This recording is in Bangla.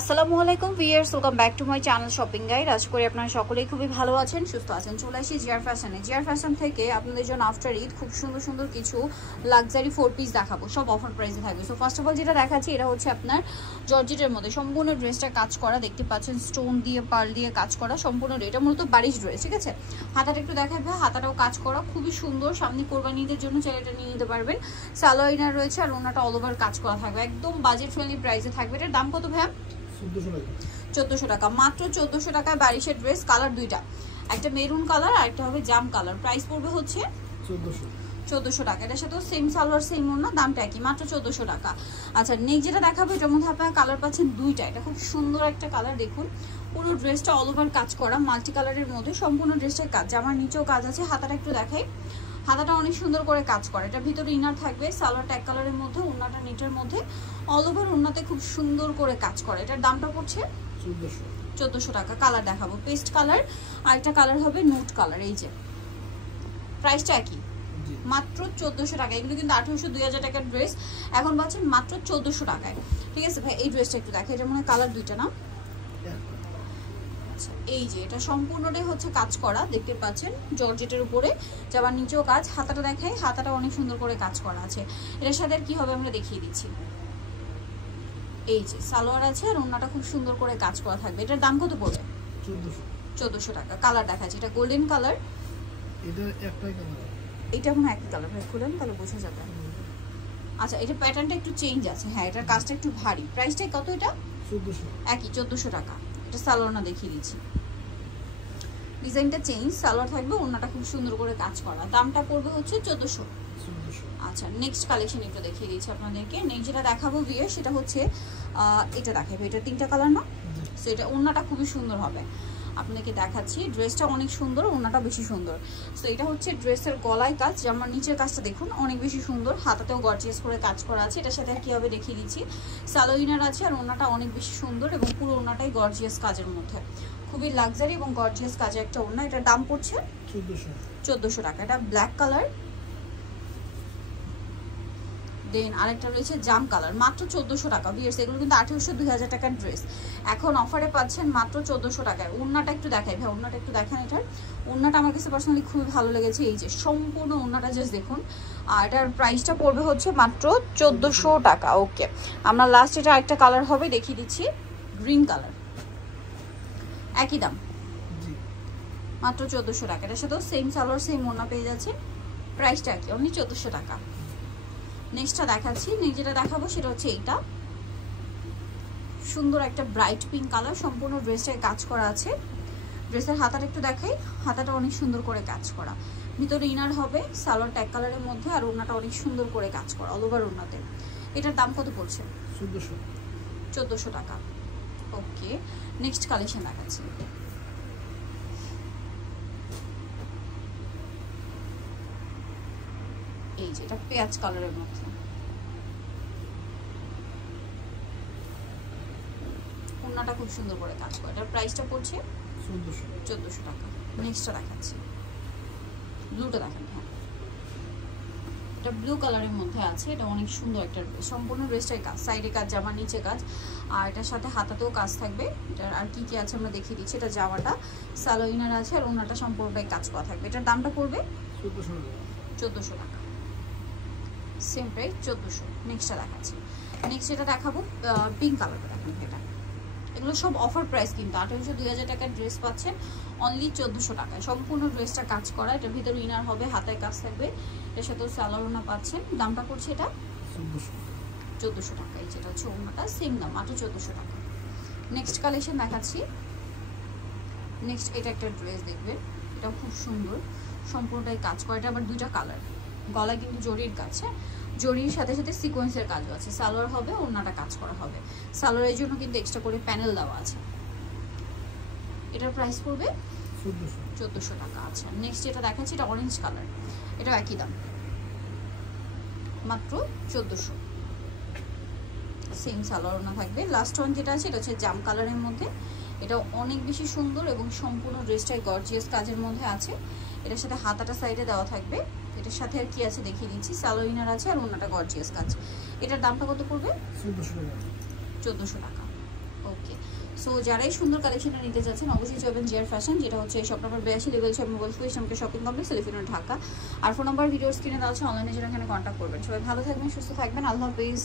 আসসালামু আলাইকুম viewers, welcome back to my channel shopping guide. আশা করি আপনারা সকলেই খুবই ভালো আছেন, সুস্থ আছেন। চলে আসি জিআর ফ্যাশনে। জিআর ফ্যাশন থেকে আপনাদের জন্য আফটার ঈদ খুব সুন্দর সুন্দর কিছু লাক্সারি 4 পিস দেখাবো, সব অফার প্রাইসে থাকবে। সো ফার্স্ট অফ অল যেটা দেখাচ্ছি, এটা হচ্ছে আপনার জর্জেটের মধ্যে সম্পূর্ণ ড্রেসটা কাজ করা, দেখতে পাচ্ছেন স্টোন দিয়ে পার্ল দিয়ে কাজ করা সম্পূর্ণ। এটা মূলত বারিশ ড্রেস, ঠিক আছে। হাতাটা একটু দেখাবে, হাতাটাও কাজ করা খুবই সুন্দর। সামনে কোরবানিদের জন্য চাইলে এটা নিয়ে নিতে পারবেন। সালোয়ার ইনার রয়েছে আর ওনাটা অল ওভার কাজ করা থাকবে, একদম বাজেট ফ্রেন্ডলি প্রাইসে থাকবে। এটার দাম কত ভাই? 1400 টাকা, মাত্র 1400 টাকায় বারিশের ড্রেস। কালার দুইটা, একটা মেরুন কালার আর একটা হবে জাম কালার। প্রাইস পড়বে হচ্ছে 1400 টাকা। এটার সাথেও সেম সালোয়ার সেম ওড়না, দামটা একই, মাত্র 1400 টাকা। আচ্ছা, নেক্সট যেটা দেখাবো, এটার মধ্যে আপনারা কালার পাচ্ছেন দুইটা। এটা খুব সুন্দর একটা কালার, দেখুন পুরো ড্রেসটা অল ওভার কাজ করা, মাল্টি কালারের মধ্যে সম্পূর্ণ ড্রেসটার কাজ। জামার নিচেও কাজ আছে, হাতাটা একটু দেখাই, হাতাটা অনেক সুন্দর করে কাজ করে। এটার ভিতরে ইনার থাকবে, সালোয়ারটা এক কালারের মধ্যে, ওড়নাটা নেটের মধ্যে, অল ওভার ওড়নাতে খুব সুন্দর করে কাজ করে। এটার দামটা পড়ছে 1400 টাকা। কালার দেখাবো, পেস্ট কালার আর একটা কালার হবে নুট কালার। এই যে প্রাইসটা একই, মাত্র 1400 টাকা। এগুলো কিন্তু 1800-2000 টাকার ড্রেস, এখন পাচ্ছেন মাত্র 1400 টাকায়, ঠিক আছে ভাই। এই ড্রেসটা একটু দেখে, এটা মনে হয় কালার দুইটা না? আচ্ছা, এই যে এটা সম্পূর্ণটাই হচ্ছে কাজ করা, দেখতে পাচ্ছেন জর্জেটের উপরে, যাবার নিচেও কাজ। হাতাটা দেখাই, হাতাটা অনেক সুন্দর করে কাজ করা আছে। এটার সাথে আর কি হবে আমরা দেখিয়ে দিচ্ছি। এই যে সালোয়ার আছে আর ওড়নাটা খুব সুন্দর করে কাজ করা থাকবে। এটার দাম কত পড়বে? 1400 টাকা। কালার দেখাচ্ছি, এটা গোল্ডেন কালার, এটা একটাই কালার, এটা মনে এক কালার ভাই, খুলেন তাহলে বোঝা যাবে। আচ্ছা, এটা প্যাটার্নটা একটু চেঞ্জ আছে, হ্যাঁ এটার কাজটা একটু ভারী। প্রাইসটা কত? এটা 1400 একই, 1400 টাকা। এটা সালোয়ারটা দেখিয়ে দিচ্ছি, ডিজাইনটা চেঞ্জ, সালোয়ার থাকবে, ওড়নাটা খুব সুন্দর করে কাজ করা। দামটা পড়বে হচ্ছে 1400। আচ্ছা, নেক্সট কালেকশন একটু দেখিয়ে দিচ্ছি আপনাদেরকে। নেক্সট যেটা দেখাবো ভিউয়ার, সেটা হচ্ছে এটা দেখাবো। এটা তিনটা কালার না? সো এটা ওড়নাটা খুবই সুন্দর হবে, আপনাকে দেখাচ্ছি। ড্রেসটা অনেক সুন্দর, ওড়নাটা বেশি সুন্দর। সো এটা হচ্ছে ড্রেসের গলায় কাজ, জামার নিচের কাজটা দেখুন অনেক বেশি সুন্দর, হাতাতেও গর্জিয়াস করে কাজ করা আছে। এটার সাথে কি হবে দেখিয়ে দিচ্ছি। সালোয়ার ইনার আছে আর ওড়নাটা অনেক বেশি সুন্দর এবং পুরো ওড়নাটাই গর্জিয়াস কাজের মধ্যে, খুবই লাক্সারি এবং গর্জিয়াস কাজের একটা ওড়না। এটার দাম পড়ছে 1400 টাকা। এটা ব্ল্যাক কালার, দেন আরেকটা রয়েছে জাম কালার, মাত্র 1400 টাকা। ভিউয়ার্স, এগুলো কিন্তু 1800-2000 টাকার ড্রেস, এখন অফারে পাচ্ছেন মাত্র 1400 টাকায়। ওড়নাটা একটু দেখাই ভাই, ওড়নাটা একটু দেখেন। এটার ওড়নাটা আমার কাছে পার্সোনালি খুবই ভালো লেগেছে, এই যে সম্পূর্ণ ওড়নাটা জাস্ট দেখুন। আর এটার প্রাইসটা পড়বে হচ্ছে মাত্র 1400 টাকা। ওকে, আমরা লাস্ট এটা আরেকটা কালার হবে দেখিয়ে দিচ্ছি, গ্রিন কালার, একই দাম, মাত্র 1400 টাকা। এটার সাথেও সেম সালোয়ার সেম ওড়না পেয়ে যাচ্ছে, প্রাইসটা একই, অনলি 1400 টাকা। নেক্সটটা দেখাচ্ছি, নেক্সট যেটা দেখাবো সেটা হচ্ছে এইটা, সুন্দর একটা ব্রাইট পিঙ্ক কালার, সম্পূর্ণ ড্রেসটায় কাজ করা আছে। ড্রেসের হাতাটা একটু দেখাই, হাতাটা অনেক সুন্দর করে কাজ করা, ভিতরে ইনার হবে, সালোয়ার ট্যাগ কালারের মধ্যে, আর ওড়নাটা অনেক সুন্দর করে কাজ করা অল ওভার ওড়নাতে। এটার দাম কত পড়ছে? 1400 টাকা। ওকে, নেক্সট কালেকশন দেখাচ্ছি। এই যে এটা পেঁয়াজ কালারের মধ্যে, ওড়নাটা খুব সুন্দর করে কাজ করে। এটার প্রাইসটা পড়ছে 1400 টাকা। নেক্সটটা দেখাচ্ছি, ব্লুটা দেখেন, হ্যাঁ এটা ব্লু কালারের মধ্যে আছে। এটা অনেক সুন্দর একটা ড্রেস, সম্পূর্ণ ড্রেসটাই কাজ, সাইডে কাজ, জামার নিচে কাজ, আর এটার সাথে হাতাতেও কাজ থাকবে। এটার আর কি কি আছে আমরা দেখিয়ে দিচ্ছি। এটা জামাটা সালোয়ার ইনার আছে আর ওড়নাটা সম্পূর্ণটাই কাজ করা থাকবে। এটার দামটা পড়বে 1400 টাকা, সেম প্রাইস 1400। নেক্সটটা দেখাচ্ছি, নেক্সট এটা দেখাবো পিঙ্ক কালারটা দেখেন। এটা এগুলো সব অফার প্রাইস, কিন্তু 1800-2000 টাকার ড্রেস পাচ্ছেন অনলি 1400 টাকায়। সম্পূর্ণ ড্রেসটা কাজ করা, এটার ভিতরে ইনার হবে, হাতায় কাজ থাকবে, এর সাথেও সালোয়ার ওড়না পাচ্ছেন। দামটা পড়ছে এটা 1400 টাকা। এই যেটা হচ্ছে ওড়নাটা, সেম দাম, মাত্র 1400 টাকা। নেক্সট কালেকশন দেখাচ্ছি। নেক্সট এটা একটা ড্রেস দেখবেন, এটা খুব সুন্দর, সম্পূর্ণটাই কাজ করা। এটা আবার দুইটা কালার, গলায় কিন্তু জরির কাজ, হ্যাঁ জরির সাথে সাথে সিকোয়েন্সের কাজও আছে। সালোয়ার হবে, ওড়নাটা কাজ করা হবে, সালোয়ারের জন্য কিন্তু এক্সট্রা করে প্যানেল দেওয়া আছে। এটার প্রাইস পড়বে 1400 টাকা। আচ্ছা, নেক্সট যেটা দেখাচ্ছি, এটা অরেঞ্জ কালার, এটাও একই দাম, মাত্র 1400। সেম সালোয়ার ওড়না থাকবে। লাস্ট ওয়ান যেটা আছে, এটা হচ্ছে জাম কালারের মধ্যে, এটা অনেক বেশি সুন্দর এবং সম্পূর্ণ ড্রেসটাই গর্জিয়াস কাজের মধ্যে আছে। এটার সাথে হাতাটা সাইডে দেওয়া থাকবে, এটার সাথে আর কি আছে দেখিয়ে দিচ্ছি, সালোয়ার ইনার আছে আর ওড়নাটা গর্জিয়াস কাজ। এটার দামটা কত পড়বে? 1400 টাকা। ওকে, সো যারাই সুন্দর কালেকশনটা নিতে চাচ্ছেন অবশ্যই যাবেন জিআর ফ্যাশন, যেটা হচ্ছে শপ নাম্বার 82 লেভেল 6 মোবাইল ফুল ইসলামকে শপিং কমপ্লেক্স এলিফেন্ট ঢাকা। আর ফোন নাম্বার ভিডিওর স্ক্রিনে দেওয়া আছে, অনলাইনে যারা এখানে কন্ট্যাক্ট করবেন। সবাই ভালো থাকবেন, সুস্থ থাকবেন, আল্লাহ হাফেজ।